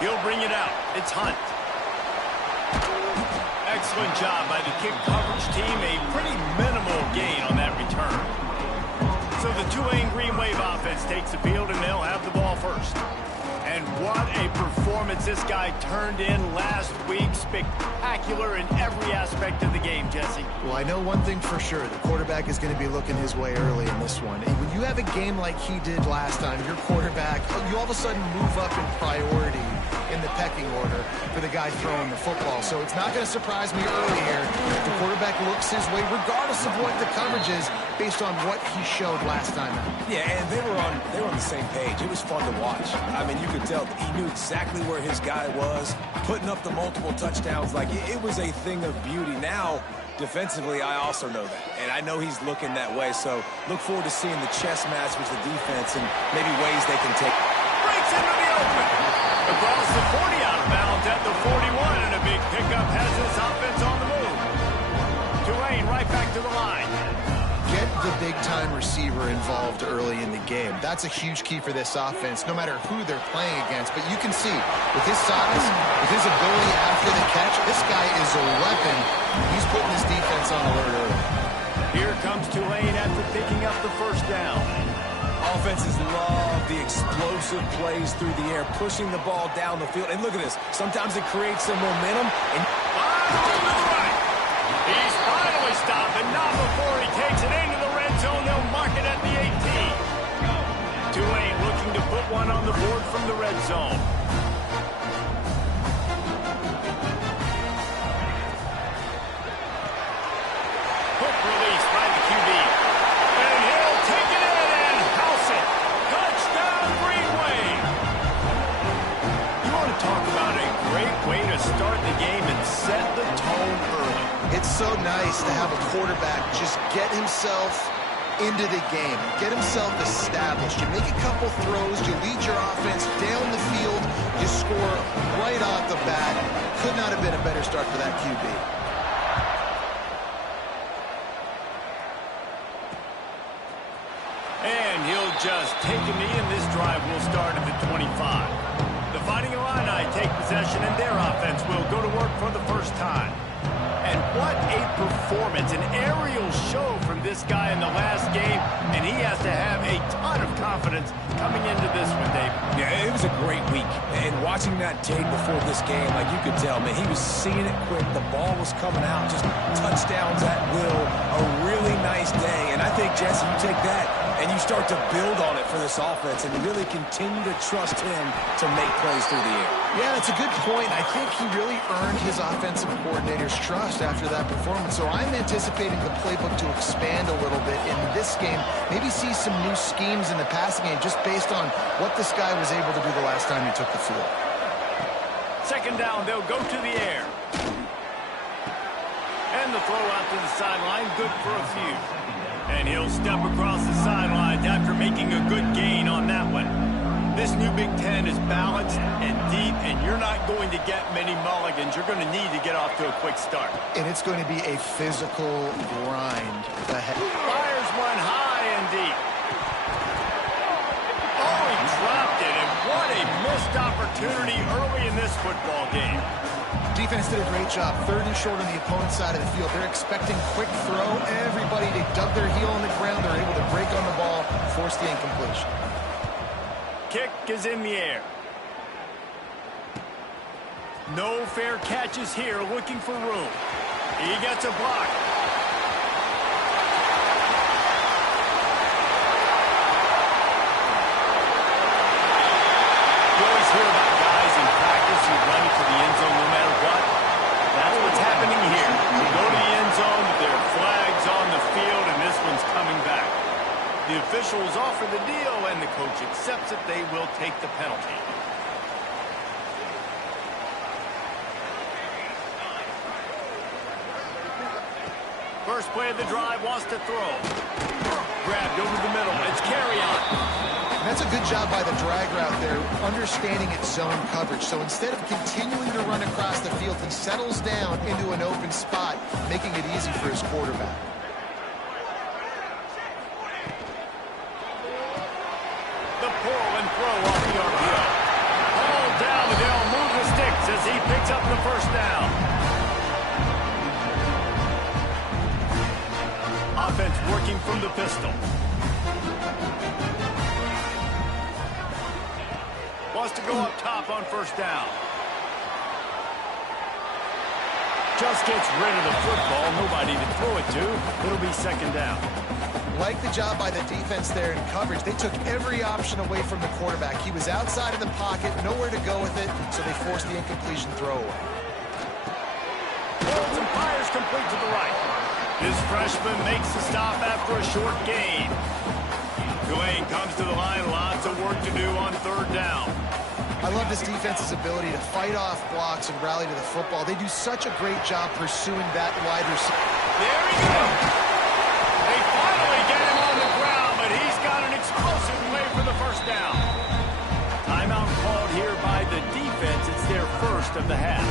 He'll bring it out. It's Hunt. Excellent job by the kick coverage team. A pretty minimal gain on that return. So the Tulane Green Wave offense takes the field, and they'll have the ball first. And what a performance this guy turned in last week. Spectacular in every aspect of the game, Jesse. Well, I know one thing for sure. The quarterback is going to be looking his way early in this one. And when you have a game like he did last time, your quarterback, you all of a sudden move up in priority in the pecking order for the guy throwing the football. So it's not going to surprise me early here if the quarterback looks his way, regardless of what the coverage is, based on what he showed last time out. Yeah, and they were on the same page. It was fun to watch. I mean, you could tell he knew exactly where his guy was, putting up the multiple touchdowns. Like, it was a thing of beauty. Now, defensively, I also know that. And I know he's looking that way. So look forward to seeing the chess match with the defense and maybe ways they can take. Breaks into the open. Across the 40, out of bounds at the 41, and a big pickup has this offense on the move. Tulane right back to the line. Get the big-time receiver involved early in the game. That's a huge key for this offense, no matter who they're playing against. But you can see, with his size, with his ability after the catch, this guy is a weapon. He's putting his defense on alert early. Here comes Tulane after picking up the first down. Offenses love the explosive plays through the air, pushing the ball down the field. And look at this. Sometimes it creates some momentum. And to the right. He's finally stopped, and not before he takes it into the red zone. They'll mark it at the 18. Tulane looking to put one on the board from the red zone. Quick release by the QB. And he'll take it in and house it. Touchdown, Green Wave. You want to talk about a great way to start the game and set the tone early. It's so nice to have a quarterback just get himself into the game, get himself established. You make a couple throws, you lead your offense down the field, you score right off the bat. Could not have been a better start for that QB. And he'll just take a knee, and this drive will start at the 25. The Fighting Illini take possession, and their offense will go to work for the first time. And what a performance, an aerial show from this guy in the last game, and he has to have a ton of confidence coming into this one, David. yeah, it was a great week. And watching that tape before this game, like you could tell, man, he was seeing it quick. The ball was coming out, just touchdowns at will. A really nice day. And I think, Jesse, you take that and you start to build on it for this offense and really continue to trust him to make plays through the air. Yeah, that's a good point. I think he really earned his offensive coordinator's trust after that performance. So I'm anticipating the playbook to expand a little bit in this game. Maybe see some new schemes in the passing game just based on what this guy was able to do the last time he took the field. Second down, they'll go to the air. And the throw out to the sideline, good for a few. And he'll step across the sidelines after making a good gain on that one. This new Big Ten is balanced and deep, and you're not going to get many mulligans. You're going to need to get off to a quick start. And it's going to be a physical grind ahead. Fires one high and deep. Oh, he dropped it, and what a missed opportunity early in this football game. Defense did a great job. Third and short on the opponent's side of the field. They're expecting quick throw. Everybody, they dug their heel on the ground. They're able to break on the ball, force the incompletion. Kick is in the air. No fair catches here, looking for room. He gets a block. You always hear about guys in practice who run to the end zone no matter what. That's what's happening here. They go to the end zone, there are flags on the field, and this one's coming back. The officials offer the deal, and the coach accepts it. They will take the penalty. First play of the drive, wants to throw. Grabbed over the middle. It's carry on. And that's a good job by the drag route there, understanding its zone coverage. So instead of continuing to run across the field, he settles down into an open spot, making it easy for his quarterback. The pull and throw off the RPO. All down to Dale picks up the first down. Offense working from the pistol. Wants to go up top on first down. Just gets rid of the football. Nobody to throw it to. It'll be second down. Like the job by the defense there in coverage. They took every option away from the quarterback. He was outside of the pocket, nowhere to go with it, so they forced the incompletion throwaway. Holds and fires complete to the right. This freshman makes the stop after a short gain. Tulane comes to the line. Lots of work to do on third down. I love this defense's ability to fight off blocks and rally to the football. They do such a great job pursuing that wide receiver. There he goes. They finally get him on the ground, but he's got an explosive play for the first down. Timeout called here by the defense. It's their first of the half.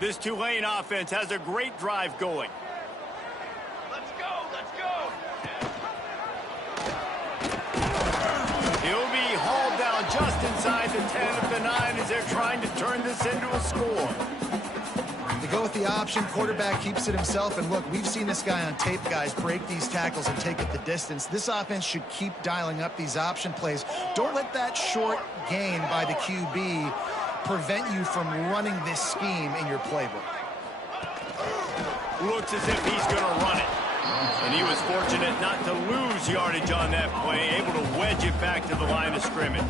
This Tulane offense has a great drive going. Let's go, let's go. He'll be hauled down just inside the 10 of the 9 as they're trying to turn this into a score. They go with the option. Quarterback keeps it himself. And look, we've seen this guy on tape, guys, break these tackles and take it the distance. This offense should keep dialing up these option plays. Don't let that short gain by the QB prevent you from running this scheme in your playbook. Looks as if he's going to run it. And he was fortunate not to lose yardage on that play, able to wedge it back to the line of scrimmage.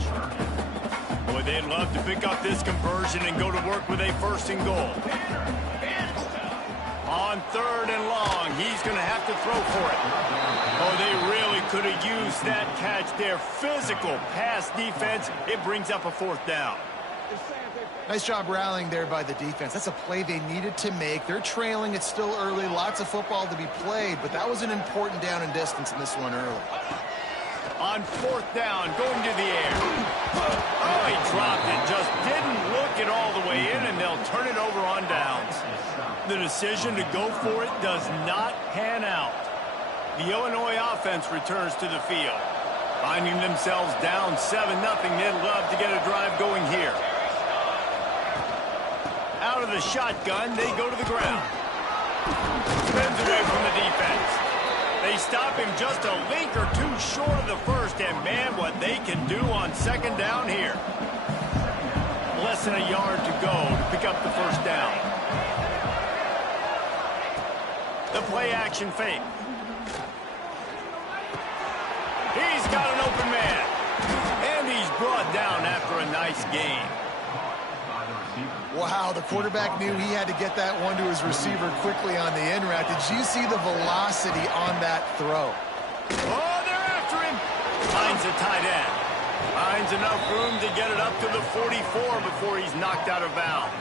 Boy, they'd love to pick up this conversion and go to work with a first and goal. On third and long, he's going to have to throw for it. Oh, they really could have used that catch there. Physical pass defense. It brings up a fourth down. Nice job rallying there by the defense. That's a play they needed to make. They're trailing. It's still early. Lots of football to be played, but that was an important down and distance in this one early. On fourth down, going to the air. Oh, he dropped it. Just didn't look it all the way in, and they'll turn it over on downs. The decision to go for it does not pan out. The Illinois offense returns to the field. Finding themselves down 7-0, they'd love to get a drive going here. Out of the shotgun, they go to the ground. Spins away from the defense. They stop him just a link or two short of the first, and man, what they can do on second down here. Less than a yard to go to pick up the first down. The play action fake. He's got an open man. And he's brought down after a nice gain. Wow, the quarterback knew he had to get that one to his receiver quickly on the in route. Did you see the velocity on that throw? Oh, they're after him. Finds a tight end. Finds enough room to get it up to the 44 before he's knocked out of bounds.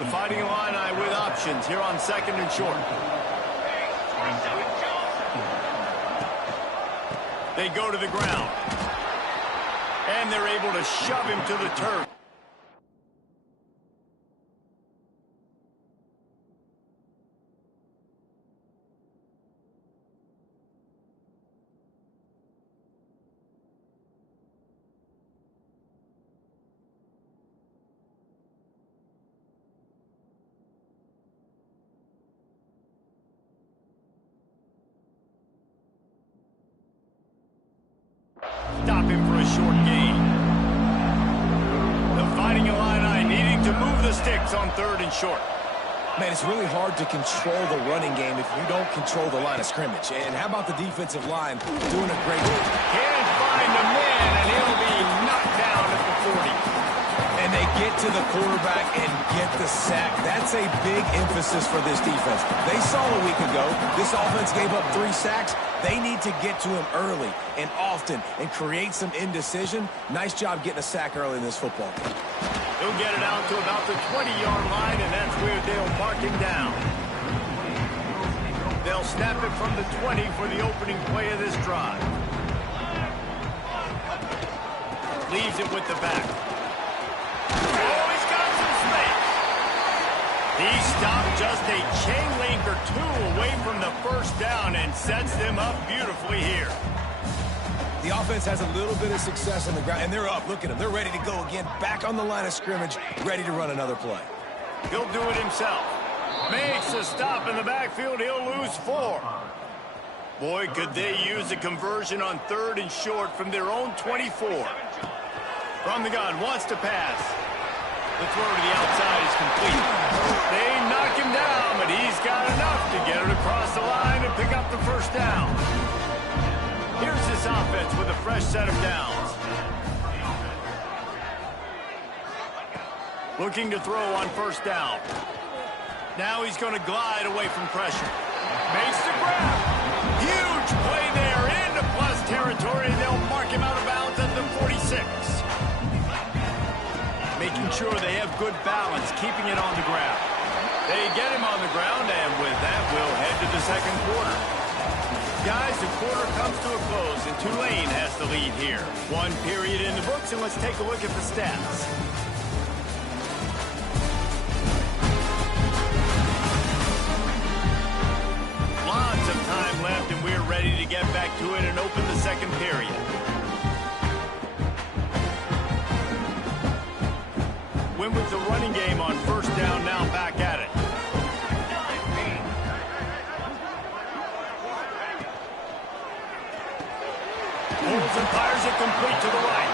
The Fighting Illini with options here on second and short. They go to the ground. And they're able to shove him to the turf. Stop him for a short gain. The Fighting Illini needing to move the sticks on third and short. Man, it's really hard to control the running game if you don't control the line of scrimmage. And how about the defensive line doing a great job? Can't find the man, and he'll be knocked down at the 40. And they get to the quarterback and get the sack. That's a big emphasis for this defense. They saw a week ago, this offense gave up 3 sacks. They need to get to him early and often and create some indecision. Nice job getting a sack early in this football game. He'll get it out to about the 20-yard line, and that's where they'll mark him down. They'll snap it from the 20 for the opening play of this drive. Leaves it with the back. Oh, he's got some space. He stopped just a chain link or two away from the first down and sets them up beautifully here. The offense has a little bit of success on the ground, and they're up. Look at them. They're ready to go again, back on the line of scrimmage, ready to run another play. He'll do it himself. Makes a stop in the backfield. He'll lose 4. Boy, could they use a conversion on 3rd and short from their own 24. From the gun, wants to pass. The throw to the outside is complete. They knock him down, but he's got enough to get it across the line and pick up the first down. Here's this offense with a fresh set of downs. Looking to throw on first down. Now he's going to glide away from pressure. Makes the grab. Huge play there into plus territory, and they'll mark him out of bounds at the 46. Making sure they have good balance, keeping it on the ground. They get him on the ground, and with that, we'll head to the second quarter. Guys, the quarter comes to a close, and Tulane has the lead here. 1 period in the books, and let's take a look at the stats. Lots of time left, and we're ready to get back to it and open the second period. Win with the running game on first down, now back at it. Pulls and fires it complete to the right.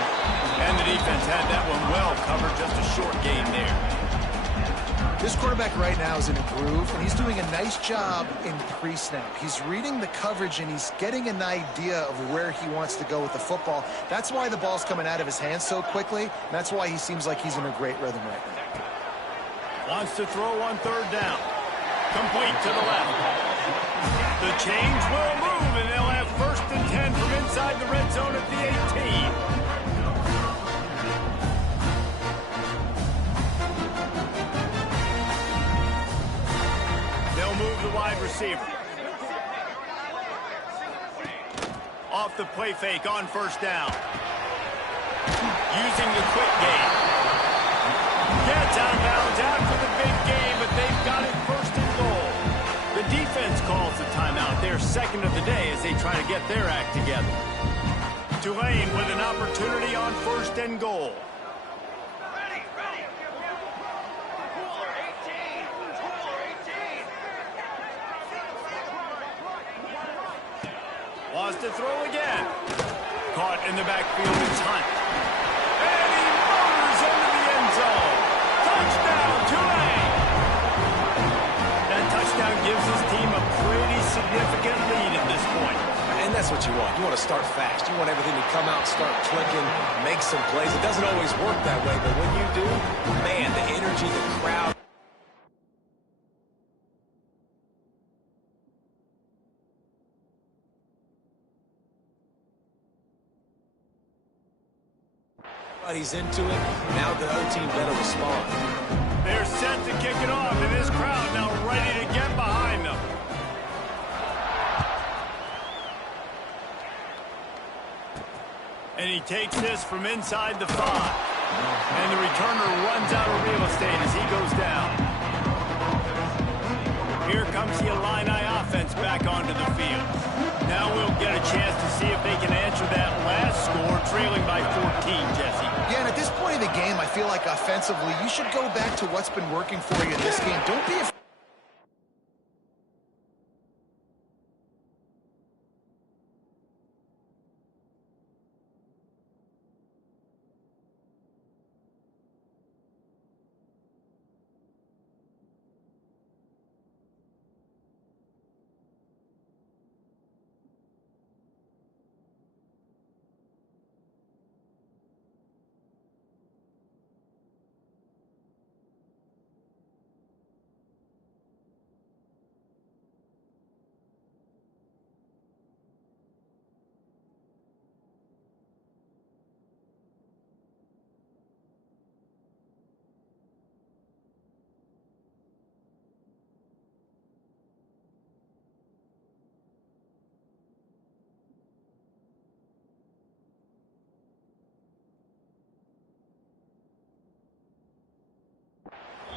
And the defense had that one well covered, just a short gain there. This quarterback right now is in a groove, and he's doing a nice job in pre-snap. He's reading the coverage, and he's getting an idea of where he wants to go with the football. That's why the ball's coming out of his hands so quickly, and that's why he seems like he's in a great rhythm right now. Wants to throw on 3rd down. Complete to the left. The change will move, and they'll have 1st and 10 from inside the red zone at the 18. Move the wide receiver. Off the play fake on first down. Using the quick game. Gets out of bounds after the big game, but they've got it 1st and goal. The defense calls the timeout. They're 2nd of the day as they try to get their act together. Tulane with an opportunity on 1st and goal. Wants to throw again. Caught in the backfield, it's Hunt. And he motors into the end zone. Touchdown, Tulane! That touchdown gives his team a pretty significant lead at this point. And that's what you want. You want to start fast. You want everything to come out, start clicking, make some plays. It doesn't always work that way, but when you do, man, the energy, the crowd. He's into it. Now the other team better respond. They're set to kick it off, and this crowd now ready to get behind them. And he takes this from inside the 5. And the returner runs out of real estate as he goes down. Here comes the Illini offense back onto the field. Now we'll get a chance to see if they can answer that last score, trailing by 14, Jesse. Yeah, and at this point in the game, I feel like offensively, you should go back to what's been working for you in this game. Don't be afraid.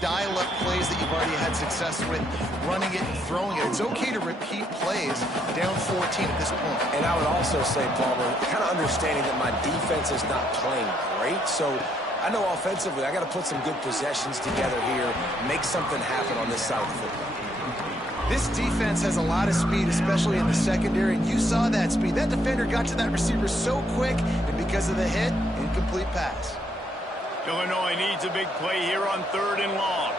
dial up plays that you've already had success with, running it and throwing it. It's okay to repeat plays down 14 at this point. And I would also say, Palmer, kind of understanding that my defense is not playing great, so I know offensively I got to put some good possessions together here, make something happen on this side of the football. This defense has a lot of speed, especially in the secondary, and you saw that speed. That defender got to that receiver so quick, and because of the hit, incomplete pass. Illinois needs a big play here on 3rd and long.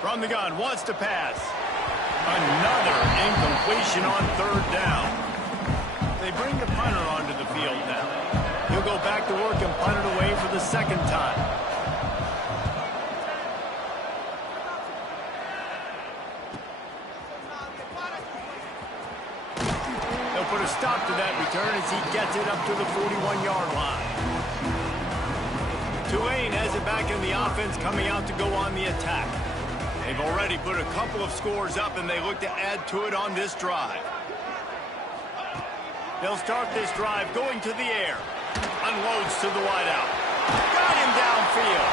From the gun, wants to pass. Another incompletion on 3rd down. They bring the punter onto the field now. He'll go back to work and punt it away for the 2nd time. They'll put a stop to that return as he gets it up to the 41-yard line. Tulane has it back in the offense, coming out to go on the attack. They've already put a couple of scores up, and they look to add to it on this drive. They'll start this drive going to the air. Unloads to the wideout. Got him downfield.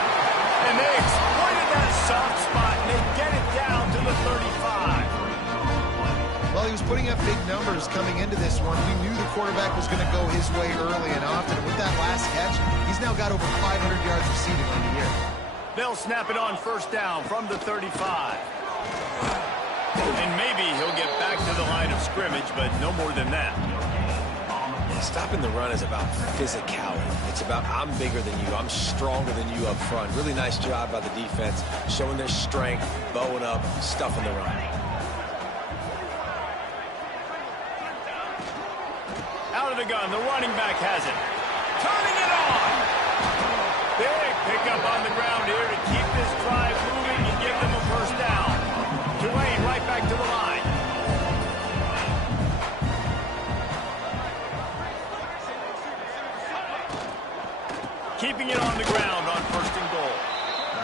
And they exploited that soft spot, and they get it down to the 35. Well, he was putting up big numbers coming into this one. We knew the quarterback was going to go his way early and often. And with that last catch, he's now got over 500 yards receiving on the year. They'll snap it on 1st down from the 35. And maybe he'll get back to the line of scrimmage, but no more than that. Stopping the run is about physicality. It's about I'm bigger than you, I'm stronger than you up front. Really nice job by the defense, showing their strength, bowing up, stuffing the run. Out of the gun, the running back has it. Turning it on! Big pickup on the ground here to keep this drive moving and give them a 1st down. Tulane right back to the line. Keeping it on the ground on 1st and goal.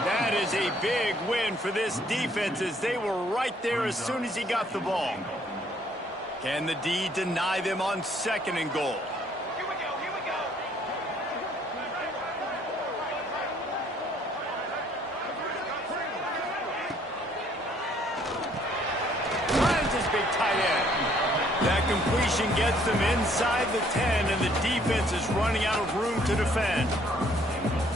That is a big win for this defense as they were right there as soon as he got the ball. Can the D deny them on 2nd and goal? Here we go, here we go. Finds his big tight end. That completion gets them inside the 10, and the defense is running out of room to defend.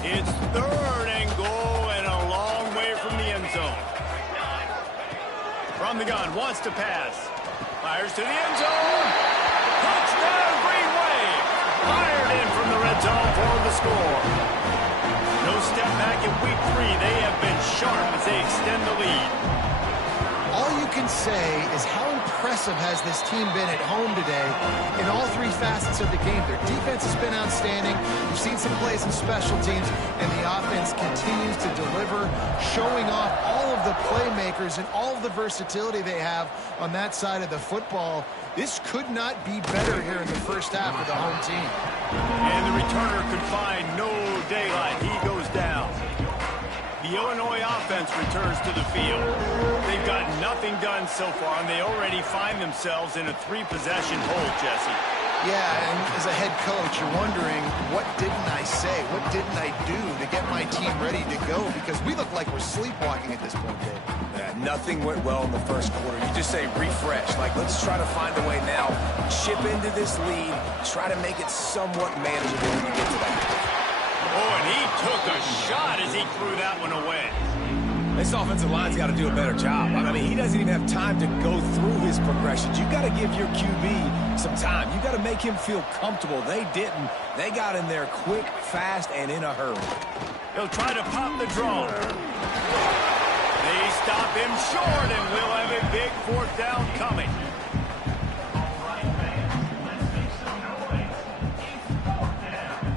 It's 3rd and goal and a long way from the end zone. From the gun, wants to pass. Fires to the end zone. Touchdown, Green Wave. Fired in from the red zone for the score. No step back in week 3. They have been sharp as they extend the lead. All you can say is how impressive has this team been at home today in all 3 facets of the game. Their defense has been outstanding. We've seen some plays in special teams, and the offense continues to deliver, showing off all of the playmakers and all of the versatility they have on that side of the football. This could not be better here in the 1st half for the home team. And the returner could find no daylight. He goes down. The Illinois offense returns to the field. They've got nothing done so far, and they already find themselves in a 3-possession hole, Jesse. Yeah, and as a head coach, you're wondering, what didn't I say? What didn't I do to get my team ready to go? Because we look like we're sleepwalking at this point, Dave. Yeah, nothing went well in the 1st quarter. You just say refresh. Like, let's try to find a way now. Chip into this lead. Try to make it somewhat manageable when you get to that. Oh, and he took a shot as he threw that one away. This offensive line's got to do a better job. I mean, he doesn't even have time to go through his progressions. You got to give your QB some time. You got to make him feel comfortable. They didn't. They got in there quick, fast, and in a hurry. He'll try to pop the draw. They stop him short, and we'll have a big 4th down coming.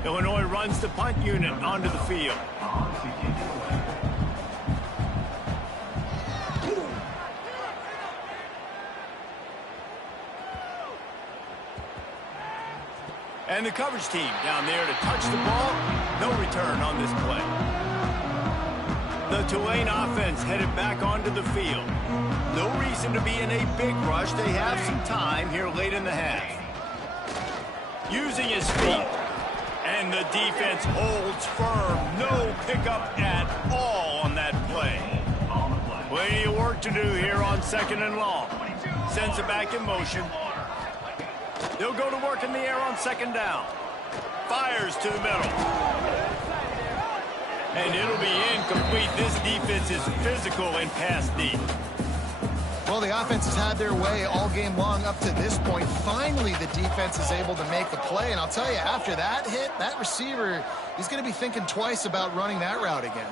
Illinois runs the punt unit onto the field. And the coverage team down there to touch the ball. No return on this play. The Tulane offense headed back onto the field. No reason to be in a big rush. They have some time here late in the half. Using his feet. And the defense holds firm. No pickup at all on that play. Plenty of work to do here on 2nd and long. Sends it back in motion. They'll go to work in the air on 2nd down. Fires to the middle. And it'll be incomplete. This defense is physical and pass deep. Well, the offense has had their way all game long up to this point. Finally, the defense is able to make a play. And I'll tell you, after that hit, that receiver, he's going to be thinking twice about running that route again.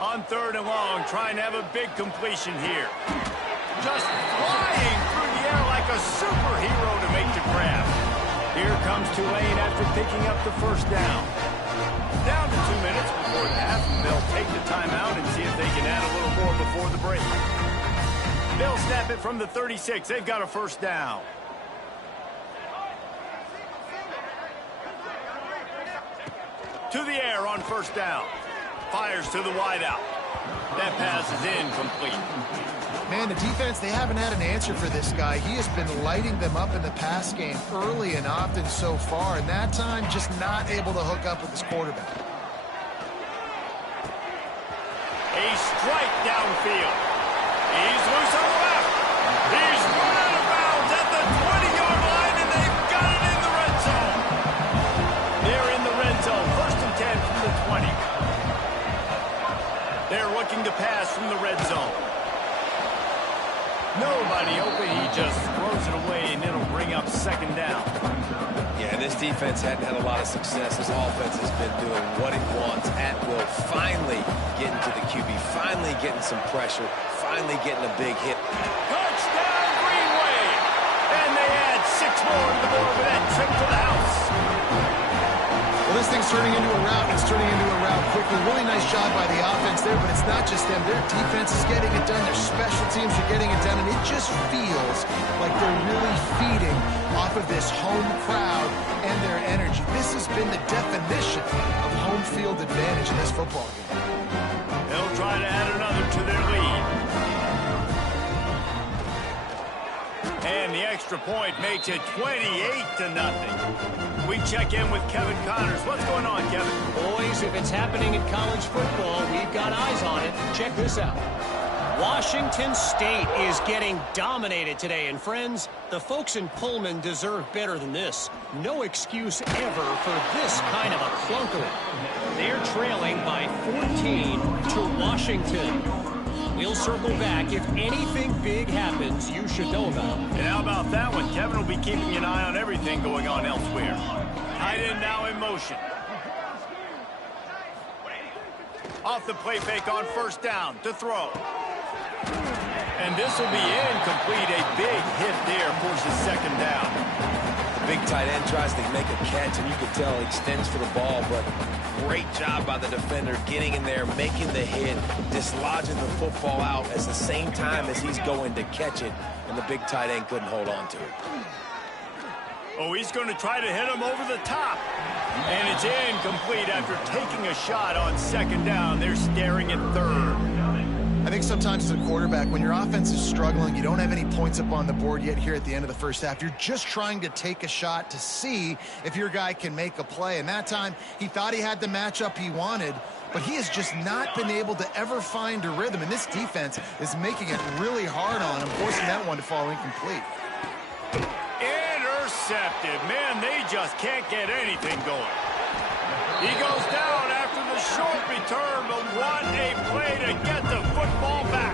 On 3rd and long, trying to have a big completion here. Just flying through the air like a superhero to make the grab. Here comes Tulane after picking up the 1st down. Down to 2 minutes before the half, and they'll take the timeout and see if they can add a little more before the break. They'll snap it from the 36. They've got a 1st down. To the air on 1st down. Fires to the wideout. That pass is incomplete. Man, the defense, they haven't had an answer for this guy. He has been lighting them up in the pass game early and often so far, and that time just not able to hook up with his quarterback. A strike downfield. He's loose on the left. He's run out of bounds at the 20-yard line, and they've got it in the red zone. They're in the red zone. 1st and 10 from the 20. They're looking to pass from the red zone. Nobody open. He just throws it away, and it'll bring up 2nd down. Yeah, this defense hadn't had a lot of success. This offense has been doing what it wants at will. Finally getting to the QB. Finally getting some pressure. Finally getting a big hit. Touchdown, Greenway! And they add 6 more to the board with that trip to the house. Well, this thing's turning into a rout. It's turning into a rout quickly. Really nice job by the offense there, but it's not just them. Their defense is getting it done. Their special teams are getting it done, and it just feels like they're really feeding off of this home crowd and their energy. This has been the definition of home field advantage in this football game. They'll try to add another to their lead. And the extra point makes it 28-0. We check in with Kevin Connors. What's going on, Kevin? Boys, if it's happening in college football, we've got eyes on it. Check this out. Washington State is getting dominated today. And friends, the folks in Pullman deserve better than this. No excuse ever for this kind of a clunker. They're trailing by 14 to Washington. We'll circle back. If anything big happens, you should know about it. And how about that one? Kevin will be keeping an eye on everything going on elsewhere. Tight end now in motion. Off the play fake on 1st down to throw. And this will be incomplete. A big hit there forces 2nd down. The big tight end tries to make a catch, and you can tell he extends for the ball, but great job by the defender getting in there, making the hit, dislodging the football out at the same time as he's going to catch it, and the big tight end couldn't hold on to it. Oh, he's going to try to hit him over the top. And it's incomplete after taking a shot on 2nd down. They're staring at 3rd. I think sometimes as a quarterback, when your offense is struggling, you don't have any points up on the board yet here at the end of the 1st half. You're just trying to take a shot to see if your guy can make a play. And that time, he thought he had the matchup he wanted, but he has just not been able to ever find a rhythm. And this defense is making it really hard on him, forcing that one to fall incomplete. Intercepted. Man, they just can't get anything going. He goes down after the short return, but what a play to get the football back.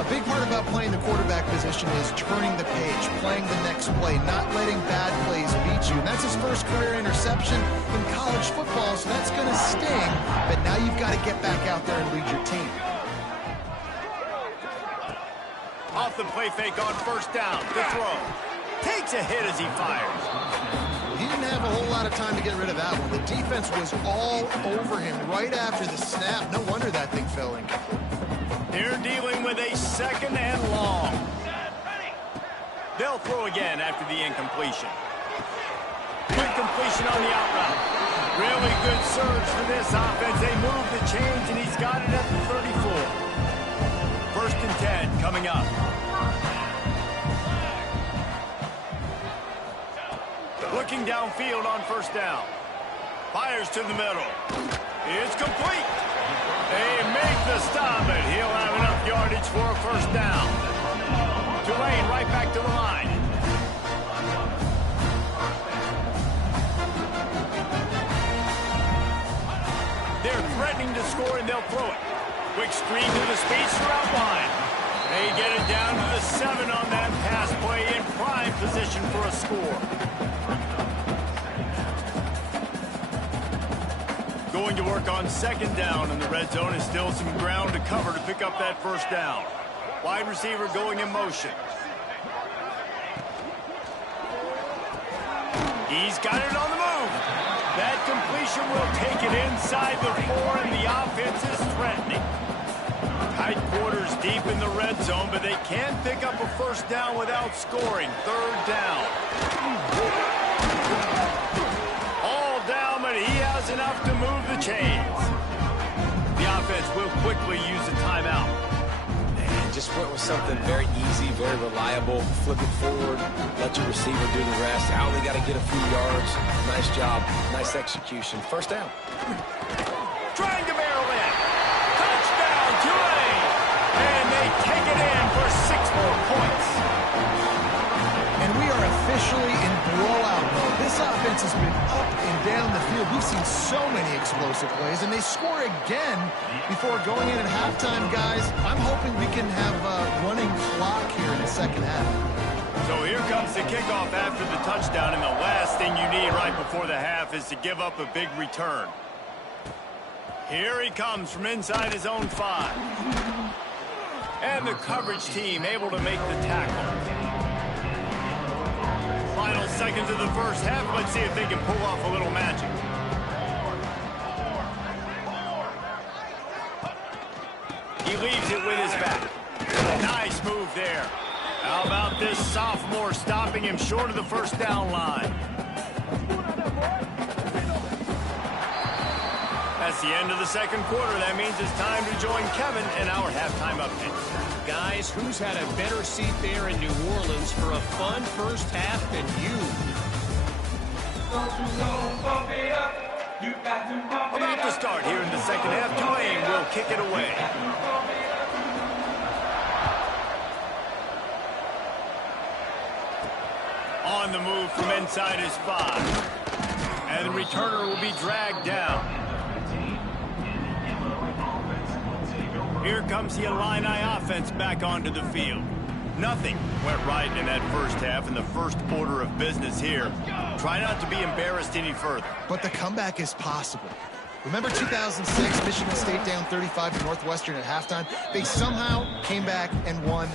A big part about playing the quarterback position is turning the page, playing the next play, not letting bad plays beat you. And that's his first career interception in college football, so that's going to sting. But now you've got to get back out there and lead your team. Off the play fake on 1st down to throw. Takes a hit as he fires. He didn't have a whole lot of time to get rid of that one. The defense was all over him right after the snap. No wonder that thing fell in. They're dealing with a 2nd and long. They'll throw again after the incompletion. Quick completion on the out route. Really good surge for this offense. They move the chains, and he's got it at the 34. coming up. Looking downfield on first down. Fires to the middle. It's complete. They make the stop, but he'll have enough yardage for a first down. Tulane right back to the line. They're threatening to score, and they'll throw it. Quick screen to the speedster out wide. They get it down to the 7 on that pass play in prime position for a score. Going to work on second down in the red zone is still some ground to cover to pick up that first down. Wide receiver going in motion. He's got it on the move. That completion will take it inside the 4, and the offense is threatening. Tight quarters deep in the red zone, but they can pick up a first down without scoring. Third down. All down, but he has enough to move the chains. The offense will quickly use a timeout. And just went with something very easy, very reliable. Flip it forward, let your receiver do the rest. I only got to get a few yards. Nice job, nice execution. First down. Trying to barrel in. Touchdown, Tulane. And they take it in for 6 more points. And we are officially in blowout mode. This offense has been up and down the field. We've seen so many explosive plays, and they score again before going in at halftime, guys. I'm hoping we can have a running clock here in the second half. So here comes the kickoff after the touchdown, and the last thing you need right before the half is to give up a big return. Here he comes from inside his own 5. And the coverage team able to make the tackle. Final seconds of the first half. Let's see if they can pull off a little magic. He leaves it with his back. Nice move there. How about this sophomore stopping him short of the first down line? That's the end of the second quarter. That means it's time to join Kevin in our halftime update. Guys, who's had a better seat there in New Orleans for a fun first half than you? About to start here in the second half. Tulane will kick it away. On the move from inside his 5. And the returner will be dragged down. Here comes the Illini offense back onto the field. Nothing went right in that first half, in the first order of business here. Try not to be embarrassed any further. But the comeback is possible. Remember 2006, Michigan State down 35 to Northwestern at halftime? They somehow came back and won.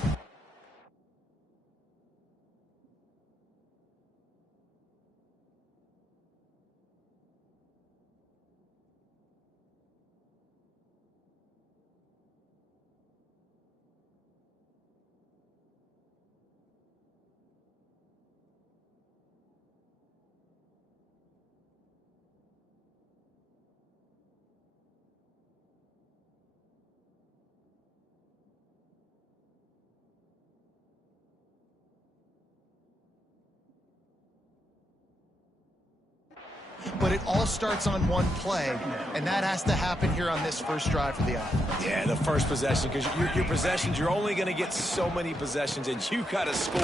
But it all starts on one play, and that has to happen here on this first drive for the offense. Yeah, the first possession, because your possessions, you're only going to get so many possessions, and you got to score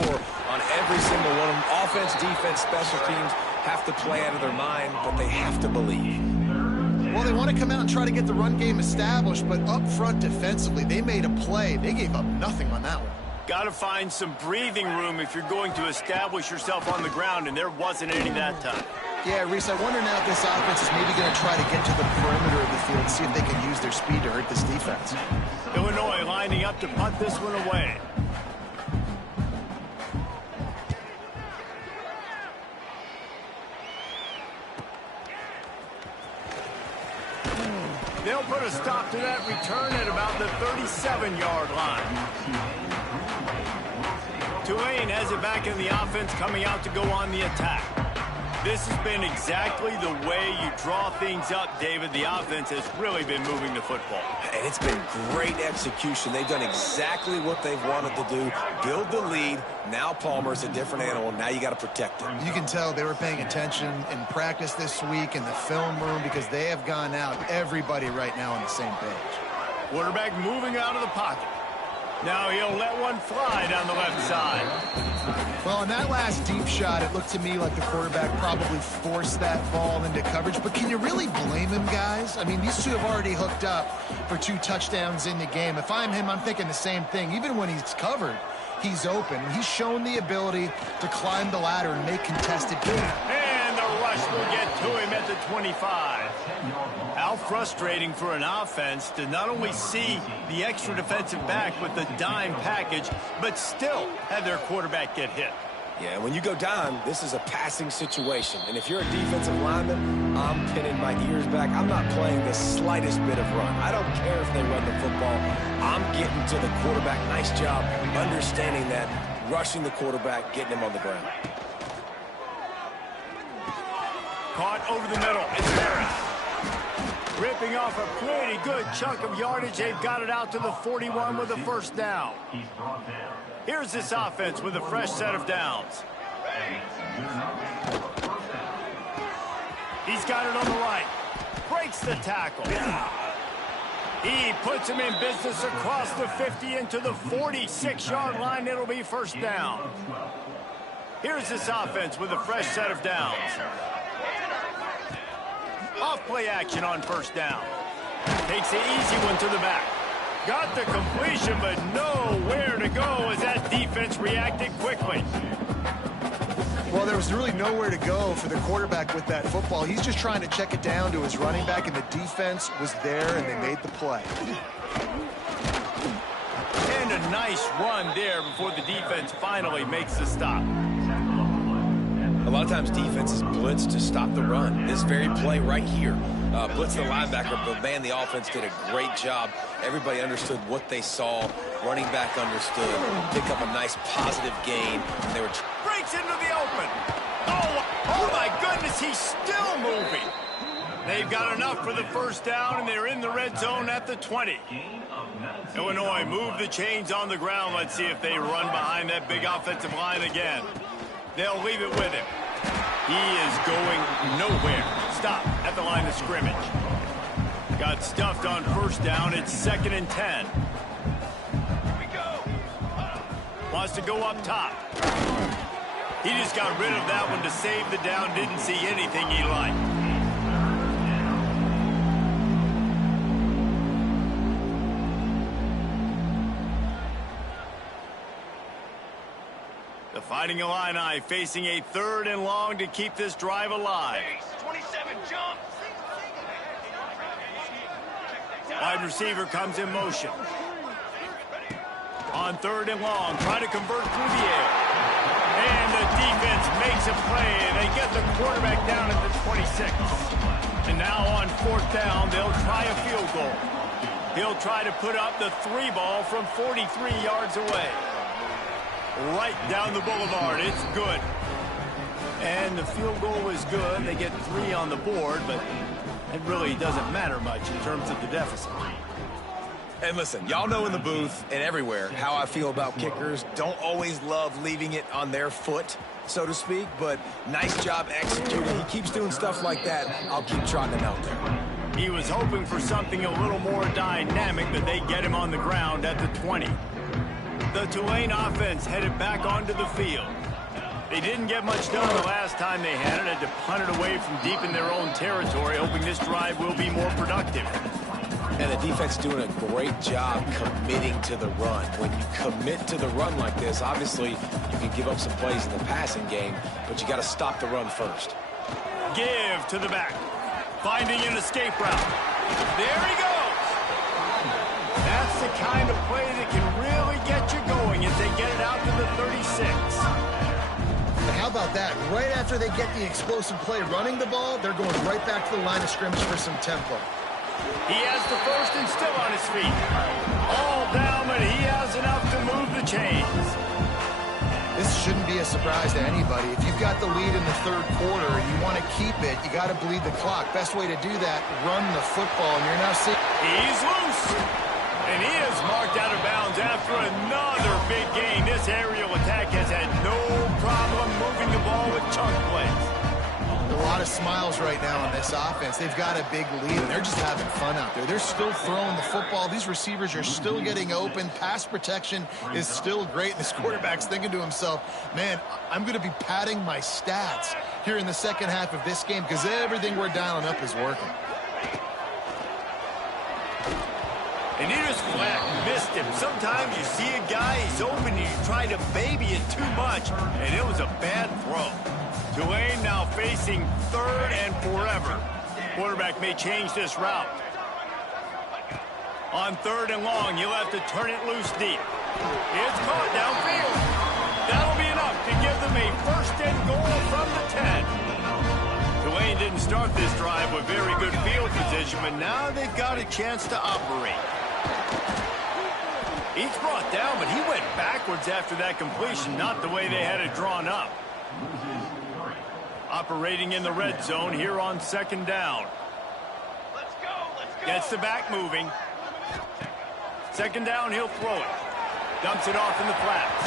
on every single one of them. Offense, defense, special teams have to play out of their mind, but they have to believe. Well, they want to come out and try to get the run game established, but up front defensively, they made a play. They gave up nothing on that one. Got to find some breathing room if you're going to establish yourself on the ground, and there wasn't any that time. Yeah, Reese, I wonder now if this offense is maybe going to try to get to the perimeter of the field and see if they can use their speed to hurt this defense. Illinois lining up to punt this one away. They'll put a stop to that return at about the 37-yard line. Tulane has it back in the offense, coming out to go on the attack. This has been exactly the way you draw things up, David. The offense has really been moving the football. And it's been great execution. They've done exactly what they've wanted to do. Build the lead. Now Palmer's a different animal. Now you got to protect him. You can tell they were paying attention in practice this week in the film room because they have gone out, everybody right now on the same page. Quarterback moving out of the pocket. Now he'll let one fly down the left side. Well, on that last deep shot, it looked to me like the quarterback probably forced that ball into coverage. But can you really blame him, guys? I mean, these two have already hooked up for 2 touchdowns in the game. If I'm him, I'm thinking the same thing. Even when he's covered, he's open. He's shown the ability to climb the ladder and make contested games. And the rush will get to him at the 25. How frustrating for an offense to not only see the extra defensive back with the dime package, but still have their quarterback get hit. Yeah, when you go down, this is a passing situation. And if you're a defensive lineman, I'm pinning my ears back. I'm not playing the slightest bit of run. I don't care if they run the football. I'm getting to the quarterback. Nice job understanding that, rushing the quarterback, getting him on the ground. Caught over the middle. It's Harris. Ripping off a pretty good chunk of yardage. They've got it out to the 41 with a first down. Here's this offense with a fresh set of downs. He's got it on the right. Breaks the tackle. He puts him in business across the 50 into the 46-yard line. It'll be first down. Here's this offense with a fresh set of downs. Off-play action on first down. Takes the easy one to the back. Got the completion, but nowhere to go as that defense reacted quickly. Well, there was really nowhere to go for the quarterback with that football. He's just trying to check it down to his running back, and the defense was there, and they made the play. And a nice run there before the defense finally makes the stop. A lot of times defenses blitz to stop the run. This very play right here, blitz the linebacker, but man, the offense did a great job. Everybody understood what they saw. Running back understood. Pick up a nice positive gain. And they were breaks into the open. Oh my goodness, he's still moving. They've got enough for the first down, and they're in the red zone at the 20. Illinois move the chains on the ground. Let's see if they run behind that big offensive line again. They'll leave it with him. He is going nowhere. Stop at the line of scrimmage. Got stuffed on first down. It's 2nd and 10. Wants to go up top. He just got rid of that one to save the down. Didn't see anything he liked. The Fighting Illini facing a 3rd and long to keep this drive alive. 27, jump. Wide receiver comes in motion. On 3rd and long, try to convert through the air. And the defense makes a play. They get the quarterback down at the 26. And now on 4th down, they'll try a field goal. He'll try to put up the 3 ball from 43 yards away. Right down the boulevard. It's good. And the field goal is good. They get 3 on the board, but it really doesn't matter much in terms of the deficit. And listen, y'all know in the booth and everywhere how I feel about kickers. Don't always love leaving it on their foot, so to speak, but nice job executing. He keeps doing stuff like that. I'll keep trotting him out there. He was hoping for something a little more dynamic, but they get him on the ground at the 20. The Tulane offense headed back onto the field. They didn't get much done the last time they had it. Had to punt it away from deep in their own territory, hoping this drive will be more productive. And the defense doing a great job committing to the run. When you commit to the run like this, obviously you can give up some plays in the passing game, but you got to stop the run first. Give to the back. Finding an escape route. There he goes. That's the kind of play that can really get you going as they get it out to the 36. And how about that? Right after they get the explosive play running the ball, they're going right back to the line of scrimmage for some tempo. He has the first and still on his feet. All down, but he has enough to move the chains. This shouldn't be a surprise to anybody. If you've got the lead in the third quarter and you want to keep it, you got to bleed the clock. Best way to do that, run the football. And you're now seeing... He's loose. And he is marked out of bounds after another big gain. This aerial attack has had no problem moving the ball with chunk plays. A lot of smiles right now on this offense. They've got a big lead, and they're just having fun out there. They're still throwing the football. These receivers are still getting open. Pass protection is still great. This quarterback's thinking to himself, man, I'm going to be padding my stats here in the second half of this game because everything we're dialing up is working. And he just flat missed him. Sometimes you see a guy, he's open, and you try to baby it too much, and it was a bad throw. Tulane now facing third and forever. Quarterback may change this route. On third and long, he'll have to turn it loose deep. It's caught downfield. That'll be enough to give them a first and goal from the 10. Tulane didn't start this drive with very good field position, but now they've got a chance to operate. He's brought down, but he went backwards after that completion, not the way they had it drawn up. Operating in the red zone here on second down. Let's go, let's go. Gets the back moving. Second down, he'll throw it. Dumps it off in the flats.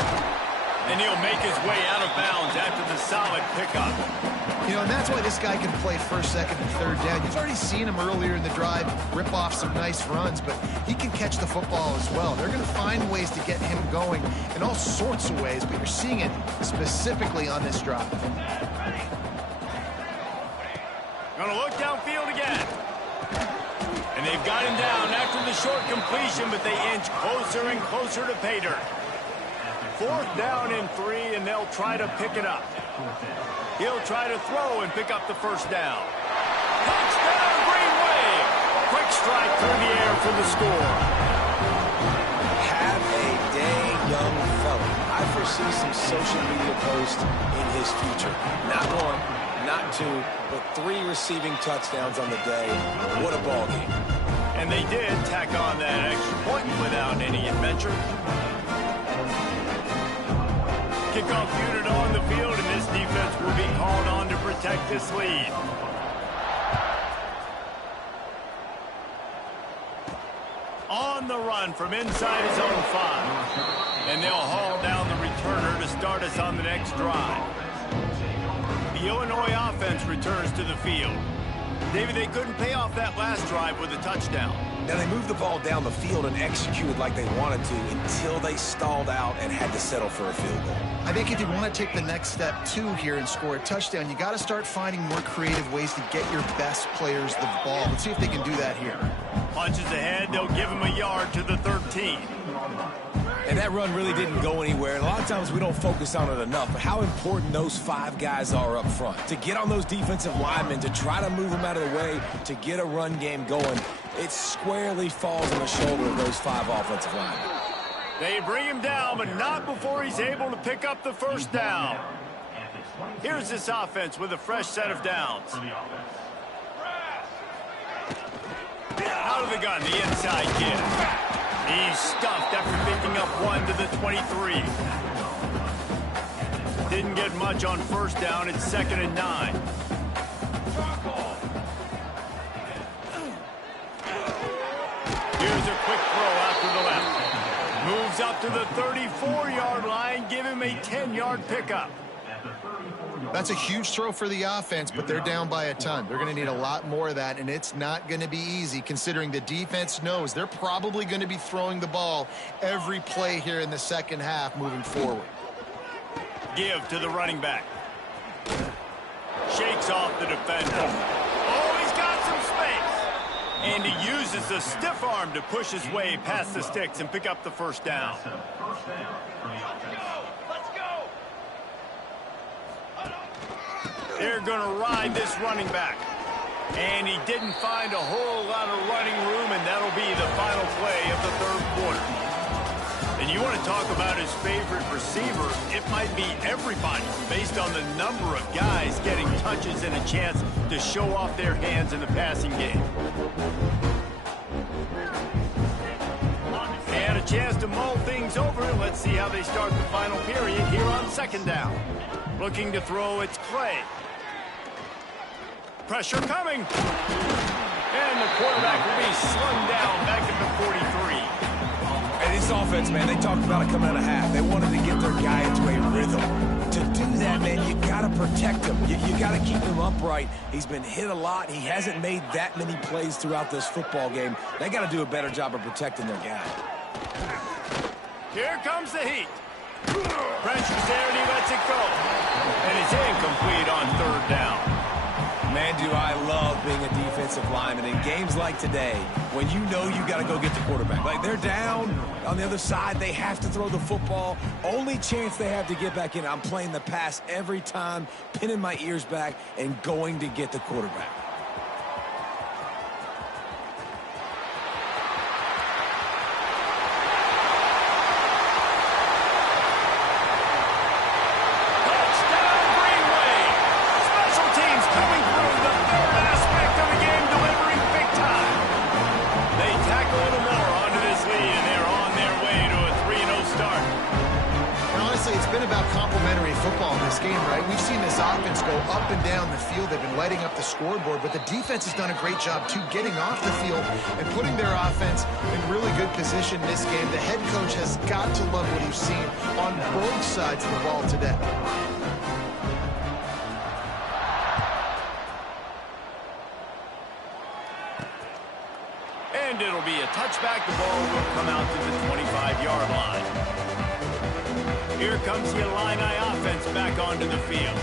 And he'll make his way out of bounds after the solid pickup. You know, and that's why this guy can play first, second, and third down. You've already seen him earlier in the drive rip off some nice runs, but he can catch the football as well. They're going to find ways to get him going in all sorts of ways, but you're seeing it specifically on this drive. Going to look downfield again. And they've got him down after the short completion, but they inch closer and closer to pay dirt. Fourth down and 3, and they'll try to pick it up. He'll try to throw and pick up the first down. Touchdown, Green Wave! Quick strike through the air for the score. Have a day, young fella. I foresee some social media posts in his future. Not one, not two, but 3 receiving touchdowns on the day. What a ball game. And they did tack on that extra point without any adventure. Kickoff unit on the field, and this defense will be called on to protect this lead. On the run from inside his own 5. And they'll haul down the returner to start us on the next drive. The Illinois offense returns to the field. David, they couldn't pay off that last drive with a touchdown. Now, they moved the ball down the field and executed like they wanted to until they stalled out and had to settle for a field goal. I think if you want to take the next step, too, here and score a touchdown, you got to start finding more creative ways to get your best players the ball. Let's see if they can do that here. Punches ahead, they'll give him a yard to the 13. And that run really didn't go anywhere. And a lot of times we don't focus on it enough, but how important those 5 guys are up front. To get on those defensive linemen, to try to move them out of the way, to get a run game going, it squarely falls on the shoulder of those 5 offensive linemen. They bring him down, but not before he's able to pick up the first down. Here's this offense with a fresh set of downs. Out of the gun, the inside kid. He's stuffed after picking up 1 to the 23. Didn't get much on first down. It's 2nd and 9. Here's a quick throw out to the left. Moves up to the 34-yard line. Give him a 10-yard pickup. That's a huge throw for the offense, but they're down by a ton. They're going to need a lot more of that, and it's not going to be easy considering the defense knows they're probably going to be throwing the ball every play here in the second half moving forward. Give to the running back. Shakes off the defender. Oh, he's got some space. And he uses the stiff arm to push his way past the sticks and pick up the first down. They're going to ride this running back. And he didn't find a whole lot of running room, and that'll be the final play of the third quarter. And you want to talk about his favorite receiver, it might be everybody based on the number of guys getting touches and a chance to show off their hands in the passing game. And a a chance to mull things over. Let's see how they start the final period here on second down. Looking to throw, it's Clay. Pressure coming. And the quarterback will be slung down back at the 43. And this offense, man, they talked about it coming out of half. They wanted to get their guy into a rhythm. To do that, man, you got to protect him. You got to keep him upright. He's been hit a lot. He hasn't made that many plays throughout this football game. They got to do a better job of protecting their guy. Here comes the heat. Pressure's there, and he lets it go. And it's incomplete on third down. Man, do I love being a defensive lineman in games like today when you know you got to go get the quarterback. Like, they're down on the other side. They have to throw the football. Only chance they have to get back in. I'm playing the pass every time, pinning my ears back, and going to get the quarterback. Scoreboard, but the defense has done a great job too, getting off the field and putting their offense in really good position in this game. The head coach has got to love what he's seen on both sides of the ball today. And it'll be a touchback. The ball will come out to the 25-yard line. Here comes the Illini offense back onto the field.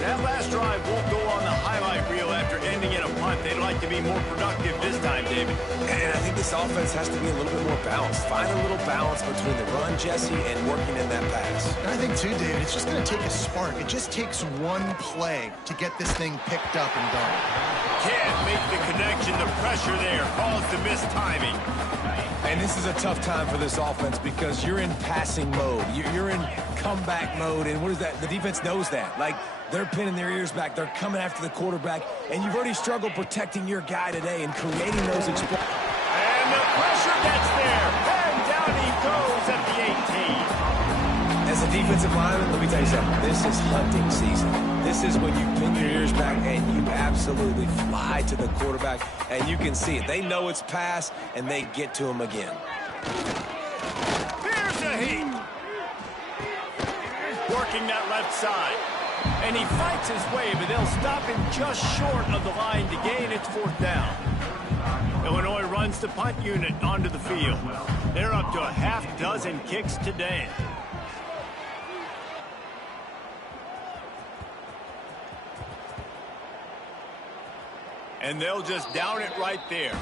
That last drive won't go on the highlight reel after ending in a punt. They'd like to be more productive this time, David. And I think this offense has to be a little bit more balanced. Find a little balance between the run, Jesse, and working in that pass. And I think, too, David, it's just going to take a spark. It just takes one play to get this thing picked up and going. Can't make the connection. The pressure there caused the missed timing. And this is a tough time for this offense because you're in passing mode. You're in comeback mode. And what is that? The defense knows that. Like, they're pinning their ears back. They're coming after the quarterback. And you've already struggled protecting your guy today and creating those explosions. And the pressure gets there. And down he goes at the 18. As a defensive lineman, let me tell you something. This is hunting season. This is when you pin your ears back and you absolutely fly to the quarterback. And you can see it. They know it's pass, and they get to him again. Here's the heat. Working that left side. And he fights his way, but they'll stop him just short of the line to gain. It's fourth down. Illinois runs the punt unit onto the field. They're up to a half dozen kicks today. And they'll just down it right there.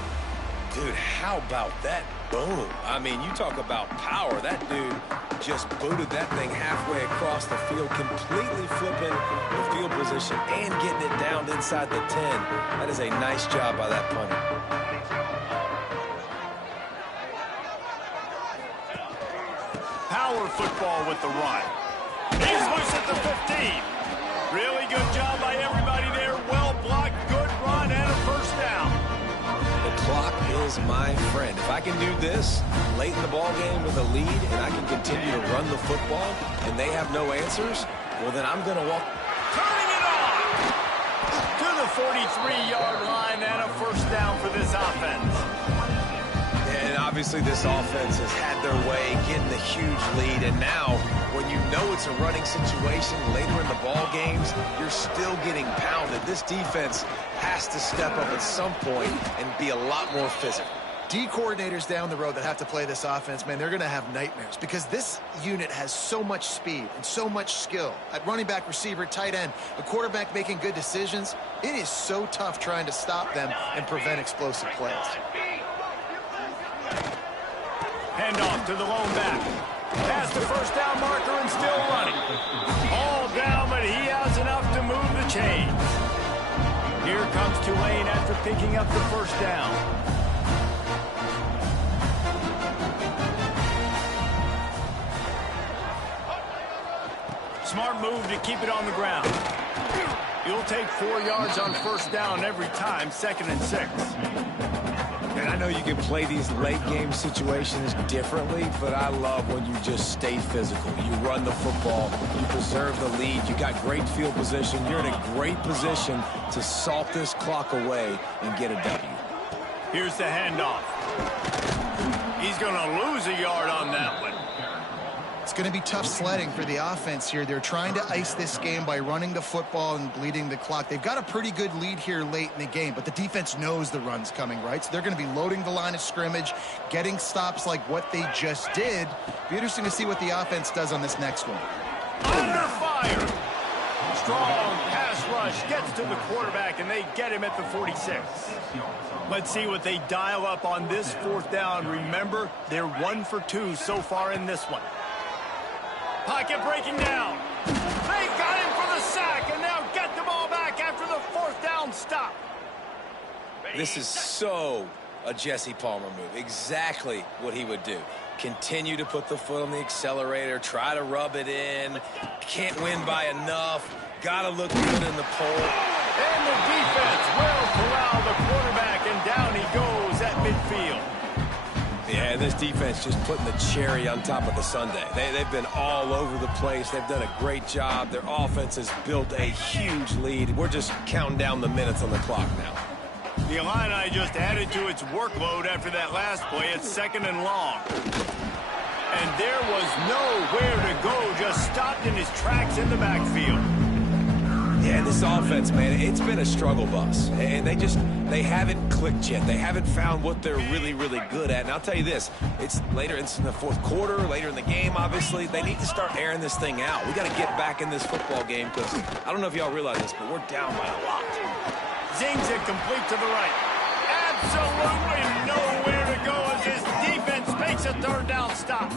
Dude, how about that boom? I mean, you talk about power. That dude just booted that thing halfway across the field, completely flipping the field position and getting it down inside the 10. That is a nice job by that punter. Power football with the run. He's loose at the 15. Really good job by everybody there. Well blocked, good run, and a first down. The clock is my friend. If I can do this late in the ball game with a lead and I can continue to run the football and they have no answers, well, then I'm going to walk. Turning it on to the 43-yard line and a first down for this offense. And obviously this offense has had their way, getting the huge lead. And now when you know it's a running situation later in the ball games, you're still getting pounded. This defense has to step up at some point and be a lot more physical. D coordinators down the road that have to play this offense, man, they're going to have nightmares because this unit has so much speed and so much skill. At running back, receiver, tight end, a quarterback making good decisions, it is so tough trying to stop them and prevent explosive plays. Handoff to the lone back. Past the first down marker and still running. All down, but he has enough to move the chains. Here comes Tulane after picking up the first down. Smart move to keep it on the ground. You'll take 4 yards on first down every time, 2nd and 6. And I know you can play these late-game situations differently, but I love when you just stay physical. You run the football, you preserve the lead, you got great field position, you're in a great position to salt this clock away and get a W. Here's the handoff. He's going to lose a yard on that one. It's going to be tough sledding for the offense here. They're trying to ice this game by running the football and bleeding the clock. They've got a pretty good lead here late in the game, but the defense knows the run's coming, right? So they're going to be loading the line of scrimmage, getting stops like what they just did. Be interesting to see what the offense does on this next one. Under fire. Strong pass rush gets to the quarterback, and they get him at the 46. Let's see what they dial up on this fourth down. Remember, they're 1 for 2 so far in this one. Pocket breaking down. They got him for the sack, and now get the ball back after the fourth down stop. This is so a Jesse Palmer move. Exactly what he would do. Continue to put the foot on the accelerator, try to rub it in. Can't win by enough. Got to look good in the pole. And the defense will corral the quarterback, and down he goes at midfield. Yeah, this defense just putting the cherry on top of the sundae. They've been all over the place. They've done a great job. Their offense has built a huge lead. We're just counting down the minutes on the clock now. The Illini just added to its workload after that last play. It's 2nd and long. And there was nowhere to go, just stopped in his tracks in the backfield. Yeah, this offense, man, it's been a struggle bus. And they haven't clicked yet. They haven't found what they're really, really good at. And I'll tell you this, it's in the fourth quarter, later in the game, obviously. They need to start airing this thing out. We got to get back in this football game because I don't know if y'all realize this, but we're down by a lot. Zings it complete to the right. Absolutely nowhere to go as his defense makes a third down stop.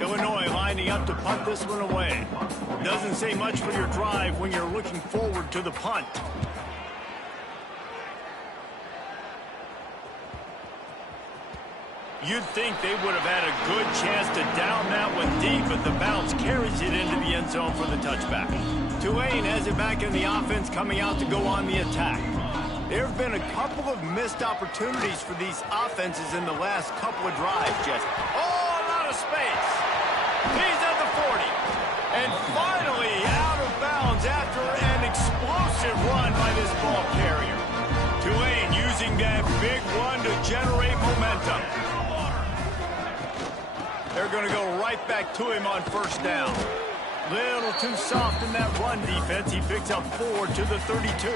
Illinois lining up to punt this one away. Doesn't say much for your drive when you're looking forward to the punt. You'd think they would have had a good chance to down that one deep, but the bounce carries it into the end zone for the touchback. Tulane has it back in the offense, coming out to go on the attack. There have been a couple of missed opportunities for these offenses in the last couple of drives, Jesse. Oh, a lot of space. He's at the 40. And finally out of bounds after an explosive run by this ball carrier. Tulane using that big run to generate momentum. They're going to go right back to him on first down. Little too soft in that run defense. He picks up 4 to the 32.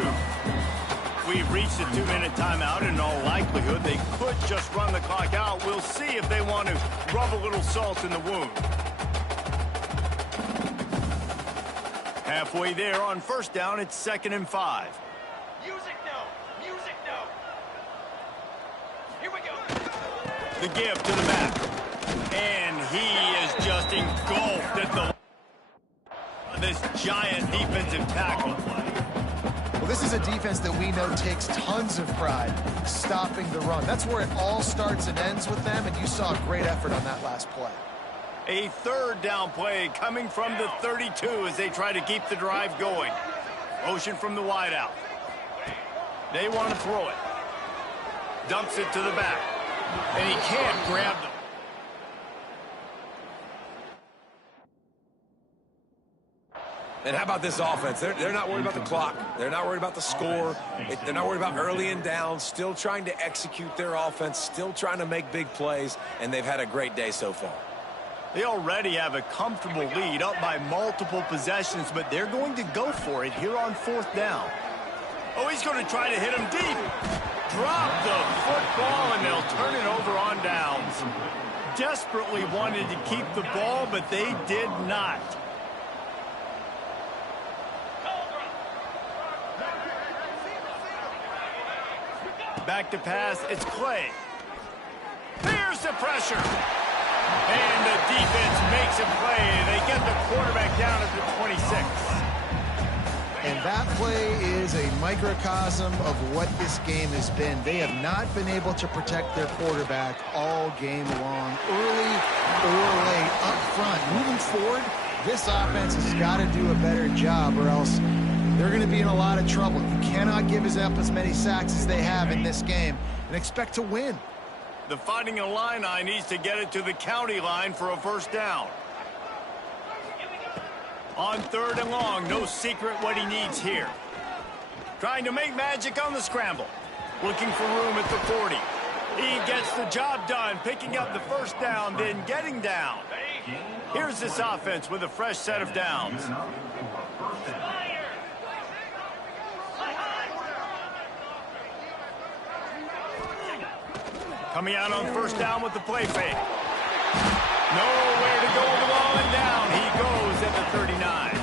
We've reached the 2-minute timeout, and in all likelihood, they could just run the clock out. We'll see if they want to rub a little salt in the wound. Halfway there on first down, it's 2nd and 5. Music no! Music no! Here we go! The give to the back. And he is just engulfed at the this giant defensive tackle. Well, this is a defense that we know takes tons of pride stopping the run. That's where it all starts and ends with them, and you saw a great effort on that last play. A third down play coming from the 32 as they try to keep the drive going. Motion from the wideout. They want to throw it. Dumps it to the back. And he can't grab them. And how about this offense? They're not worried about the clock. They're not worried about the score. They're not worried about early and down. Still trying to execute their offense. Still trying to make big plays. And they've had a great day so far. They already have a comfortable lead up by multiple possessions, but they're going to go for it here on fourth down. Oh, he's going to try to hit him deep. Drop the football, and they'll turn it over on downs. Desperately wanted to keep the ball, but they did not. Back to pass, it's Clay. Here's the pressure. And the defense makes a play. They get the quarterback down at the 26. And that play is a microcosm of what this game has been. They have not been able to protect their quarterback all game long, early or late, up front. Moving forward, this offense has got to do a better job, or else they're going to be in a lot of trouble. You cannot give up as many sacks as they have in this game. And and expect to win. The Fighting Illini needs to get it to the county line for a first down. On 3rd and long, no secret what he needs here. Trying to make magic on the scramble. Looking for room at the 40. He gets the job done, picking up the first down, then getting down. Here's this offense with a fresh set of downs. Coming out on first down with the play fake. Nowhere to go with the ball, and down he goes at the 39.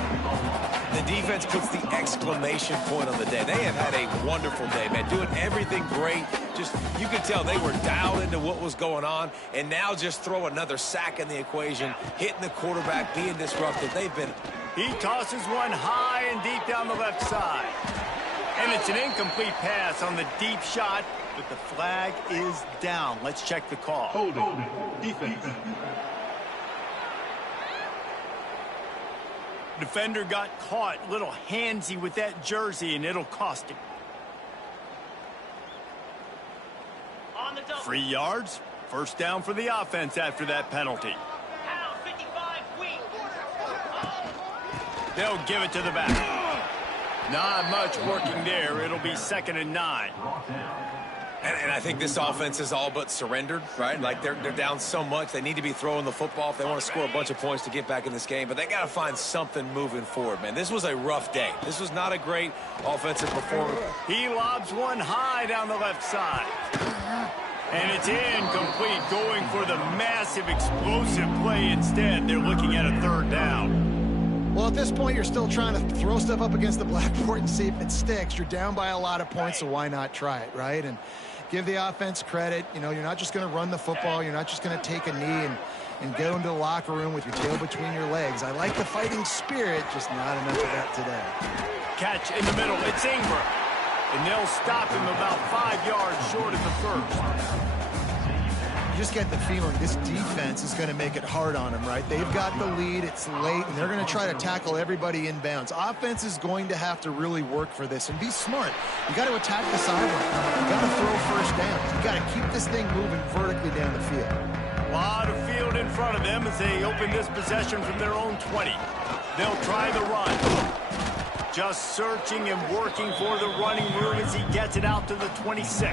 The defense puts the exclamation point on the day. They have had a wonderful day, man, doing everything great. Just, you could tell they were dialed into what was going on, and now just throw another sack in the equation, hitting the quarterback, being disruptive. They've been... He tosses one high and deep down the left side. And it's an incomplete pass on the deep shot, but the flag is down. Let's check the call. Holding. Defense. Defender got caught, little handsy with that jersey, and it'll cost him. 3 yards, first down for the offense after that penalty. They'll give it to the back. Not much working there. It'll be 2nd and 9. And I think this offense is all but surrendered, right? Like they're down so much. They need to be throwing the football if they want to score a bunch of points to get back in this game. But they got to find something moving forward, man. This was a rough day. This was not a great offensive performance. He lobs one high down the left side. And it's incomplete, going for the massive explosive play instead. They're looking at a 3rd down. Well, at this point, you're still trying to throw stuff up against the blackboard and see if it sticks. You're down by a lot of points, so why not try it, right? And give the offense credit. You know, you're not just going to run the football. You're not just going to take a knee and go into the locker room with your tail between your legs. I like the fighting spirit, just not enough of that today. Catch in the middle. It's Ingram. And they'll stop him about 5 yards short of the first. You just get the feeling this defense is going to make it hard on them, right? They've got the lead. It's late, and they're going to try to tackle everybody inbounds. Offense is going to have to really work for this and be smart. You got to attack the sideline. You got to throw first downs. You got to keep this thing moving vertically down the field. A lot of field in front of them as they open this possession from their own 20. They'll try the run. Just searching and working for the running room as he gets it out to the 26.